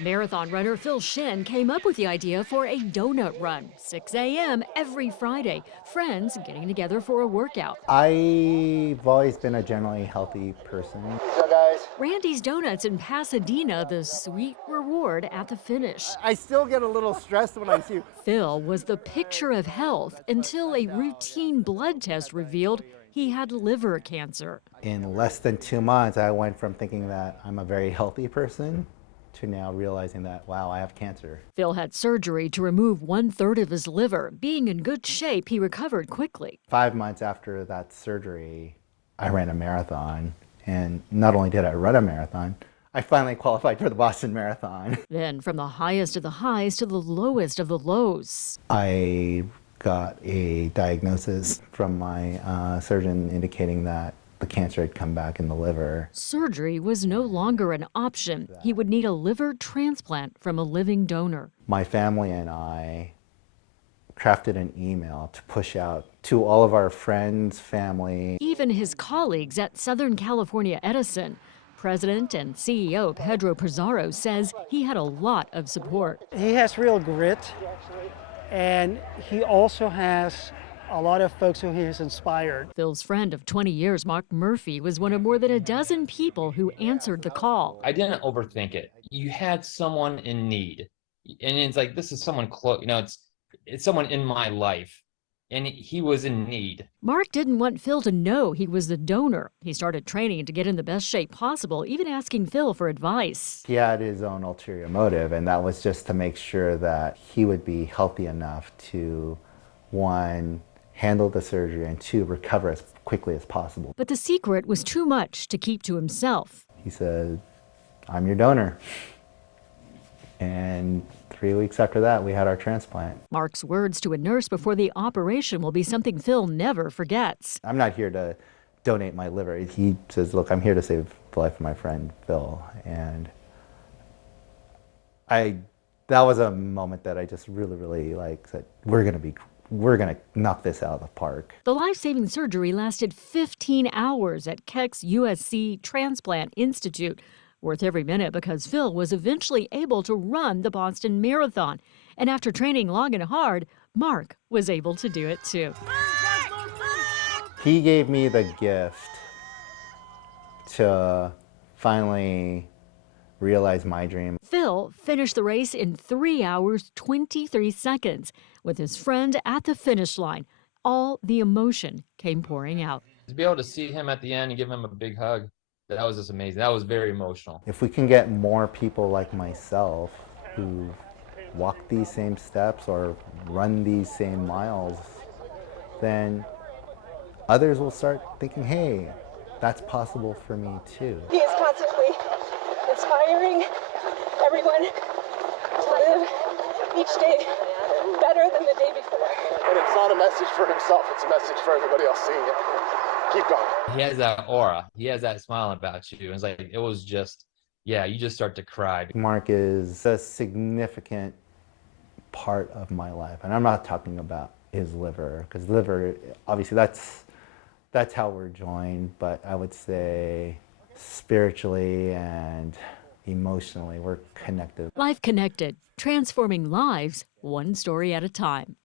Marathon runner Phil Shin came up with the idea for a donut run, 6 a.m. every Friday. Friends getting together for a workout. I've always been a generally healthy person. So guys, Randy's Donuts in Pasadena, the sweet reward at the finish. I still get a little stressed when I see. Phil was the picture of health until a routine blood test revealed he had liver cancer. In less than 2 months, I went from thinking that I'm a very healthy person to now realizing that, wow, I have cancer. Phil had surgery to remove 1/3 of his liver. Being in good shape, he recovered quickly. 5 months after that surgery, I ran a marathon. And not only did I run a marathon, I finally qualified for the Boston Marathon. Then, from the highest of the highs to the lowest of the lows. I got a diagnosis from my surgeon indicating that the cancer had come back in the liver. Surgery was no longer an option. He would need a liver transplant from a living donor. My family and I crafted an email to push out to all of our friends, family. Even his colleagues at Southern California Edison. President and CEO Pedro Pizarro says he had a lot of support. He has real grit, and he also has a lot of folks who he has inspired. Phil's friend of 20 years, Mark Murphy, was one of more than a dozen people who answered the call. I didn't overthink it. You had someone in need, and it's like, this is someone close, it's someone in my life, and he was in need. Mark didn't want Phil to know he was the donor. He started training to get in the best shape possible, even asking Phil for advice. He had his own ulterior motive, and that was just to make sure that he would be healthy enough to, one, handle the surgery, and two, recover as quickly as possible. But the secret was too much to keep to himself. He said, I'm your donor. And 3 weeks after that, we had our transplant. Mark's words to a nurse before the operation will be something Phil never forgets. I'm not here to donate my liver. He says, look, I'm here to save the life of my friend, Phil. And that was a moment that I just really said, we're gonna knock this out of the park. The life-saving surgery lasted 15 hours at Keck's USC Transplant Institute. Worth every minute because Phil was eventually able to run the Boston Marathon. And after training long and hard, Mark was able to do it too. He gave me the gift to finally realize my dream. Phil finished the race in 3 hours, 23 seconds with his friend at the finish line. All the emotion came pouring out. To be able to see him at the end and give him a big hug, that was just amazing. That was very emotional. If we can get more people like myself who walk these same steps or run these same miles, then others will start thinking, hey, that's possible for me too. He is constantly inspiring everyone to live each day better than the day before. And it's not a message for himself, it's a message for everybody else seeing it. Keep going. He has that aura. He has that smile about you. It's like, it was just, yeah, you just start to cry. Mark is a significant part of my life. And I'm not talking about his liver, because liver, obviously that's how we're joined. But I would say spiritually and emotionally, we're connected. Life Connected, transforming lives one story at a time.